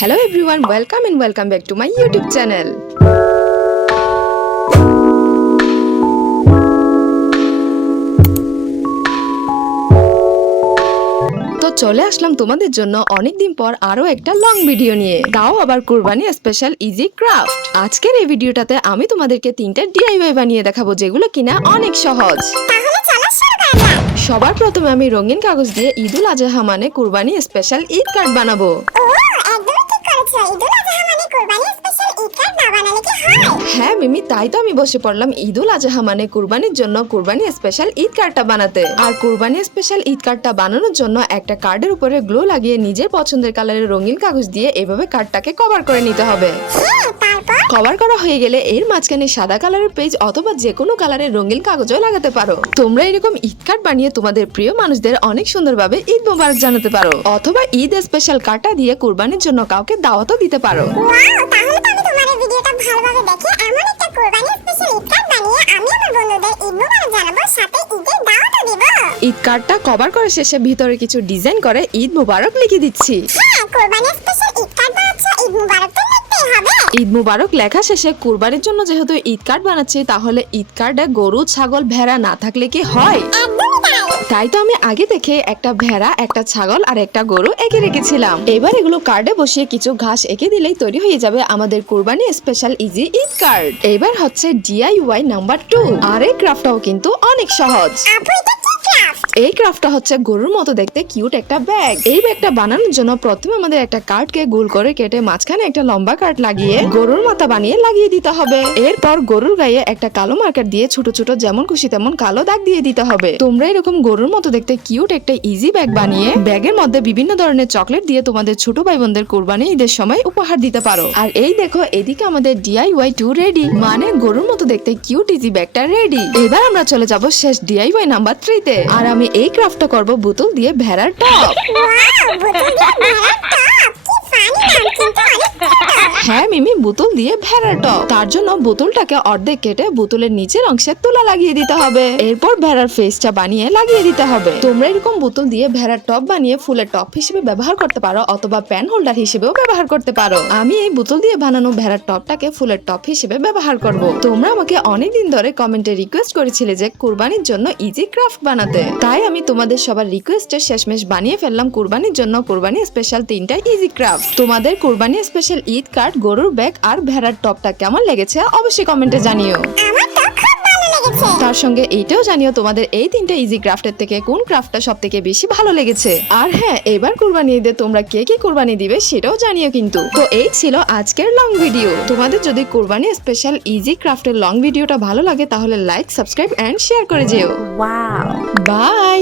Hello everyone, welcome and welcome back to my YouTube channel. তো চলে আসলাম তোমাদের জন্য অনেকদিন পর আরো একটা লং ভিডিও নিয়ে, তাও আবার কুরবানি স্পেশাল ইজি ক্রাফট। আজকের এই ভিডিওটাতে আমি তোমাদেরকে 3টা DIY বানিয়ে দেখাবো, যেগুলো কিনা অনেক সহজ। সবার প্রথমে আমি রঙিন কাগজ দিয়ে ঈদুল আজহা মানে কুরবানি স্পেশাল ঈদ কার্ড বানাবো। হ্যাঁ মিমি, তাই তো আমি বসে পড়লাম ঈদুল আজহা মানে কুরবানির জন্য কুরবানি স্পেশাল ঈদ কার্ডটা বানাতে। আর কুরবানি স্পেশাল ঈদ কার্ডটা বানানোর জন্য একটা কার্ডের উপরে গ্লো লাগিয়ে নিজের পছন্দের কালারের রঙিন কাগজ দিয়ে এভাবে কার্ডটাকে কভার করে নিতে হবে। কভার করা হয়ে গেলে এর মাঝখানে সাদা কালারের পেজ অথবা যে কোনো কালারের রঙিন কাগজও লাগাতে পারো। তোমরা এরকম ঈদ কার্ড বানিয়ে তোমাদের প্রিয় মানুষদের অনেক সুন্দরভাবে ঈদ মোবারক জানাতে পারো, অথবা ঈদ স্পেশাল কার্ডটা দিয়ে কুরবানির জন্য কাউকে দাওয়াতও দিতে পারো। ঈদ কার্ডটা কভার করে শেষে ভিতরে কিছু ডিজাইন করে ঈদ মোবারক লিখে দিচ্ছি। ঈদ মুবারক লেখা শেষে কুরবানির জন্য যেহেতু ঈদ কার্ড বানাচ্ছি, তাহলে ঈদ কার্ডে গরু, ছাগল, ভেড়া না থাকলে কি হয়? তাই তো আমি আগে থেকে একটা ভেড়া, একটা ছাগল আর একটা গরু এঁকে রেখেছিলাম। এবার এগুলো কার্ডে বসিয়ে কিছু ঘাস এঁকে দিলেই তৈরি হয়ে যাবে আমাদের কুরবানি স্পেশাল ইজি ঈদ কার্ড। এবার হচ্ছে DIY নাম্বার 2। আর এই ক্রাফটটাও কিন্তু অনেক সহজ। এই ক্রাফটটা হচ্ছে গরুর মতো দেখতে কিউট একটা ব্যাগ। এই ব্যাগটা বানানোর জন্য প্রথমে আমাদের একটা কার্ডকে গোল করে কেটে মাঝখানে একটা লম্বা কার্ড লাগিয়ে গরুর মাথা বানিয়ে লাগিয়ে দিতে হবে। এরপর গরুর গায়ে একটা কালো মার্কার দিয়ে ছোট ছোট যেমন খুশি তেমন কালো দাগ দিয়ে দিতে হবে। তোমরা এরকম গরুর মতো দেখতে কিউট একটা ইজি ব্যাগ বানিয়ে ব্যাগের মধ্যে বিভিন্ন ধরনের চকলেট দিয়ে তোমাদের ছোট ভাই বোনদের কুরবানি ঈদের সময় উপহার দিতে পারো। আর এই দেখো, এদিকে আমাদের DIY 2 রেডি, মানে গরুর মতো দেখতে কিউট ইজি ব্যাগটা রেডি। এবার আমরা চলে যাব শেষ DIY নাম্বার 3 তে। আর আমি এই ক্রাফটটা করব বোতল দিয়ে ভেড়ার টপ। হ্যাঁ মিমি, বোতল দিয়ে ভেড়ার টপ। তার জন্য বোতলটাকে অর্ধেক কেটে বোতলের নিচের অংশে তুলা লাগিয়ে দিতে হবে। এরপর ভেড়ার ফেসটা বানিয়ে লাগিয়ে দিতে হবে। তোমরা এরকম বোতল দিয়ে ভেড়ার টপ বানিয়ে ফুলের টপ হিসেবে ব্যবহার করতে পারো, অথবা প্যান হোল্ডার হিসেবেও ব্যবহার করতে পারো। আমি এই বোতল দিয়ে বানানো ভেড়ার টপটাকে ফুলের টপ হিসেবে ব্যবহার করব। তোমরা আমাকে অনেকদিন ধরে কমেন্টে রিকোয়েস্ট করেছিলে যে কুরবানির জন্য ইজি ক্রাফট বানাতে, তাই আমি তোমাদের সবার রিকোয়েস্টের শেষমেশ বানিয়ে ফেললাম কুরবানির জন্য কুরবানি স্পেশাল 3টা ইজি ক্রাফট। তোমাদের কুরবানি স্পেশাল ঈদ কার্ড, গরুর ব্যাগ আর ভেড়ার টপটা কেমন লেগেছে অবশ্যই কমেন্টে জানিও। তার সঙ্গে এইটাও জানিও তোমাদের এই 3টা ইজি ক্রাফটের থেকে কোন ক্রাফটটা সব থেকে বেশি ভালো লেগেছে। আর হ্যাঁ, এবার কুরবানি ঈদে তোমরা কে কে কুরবানি দিবে সেটাও জানিও কিন্তু। তো এই ছিল আজকের লং ভিডিও। তোমাদের যদি কুরবানি স্পেশাল ইজি ক্রাফটের লং ভিডিওটা ভালো লাগে তাহলে লাইক, সাবস্ক্রাইব এন্ড শেয়ার করে যেও। বাই।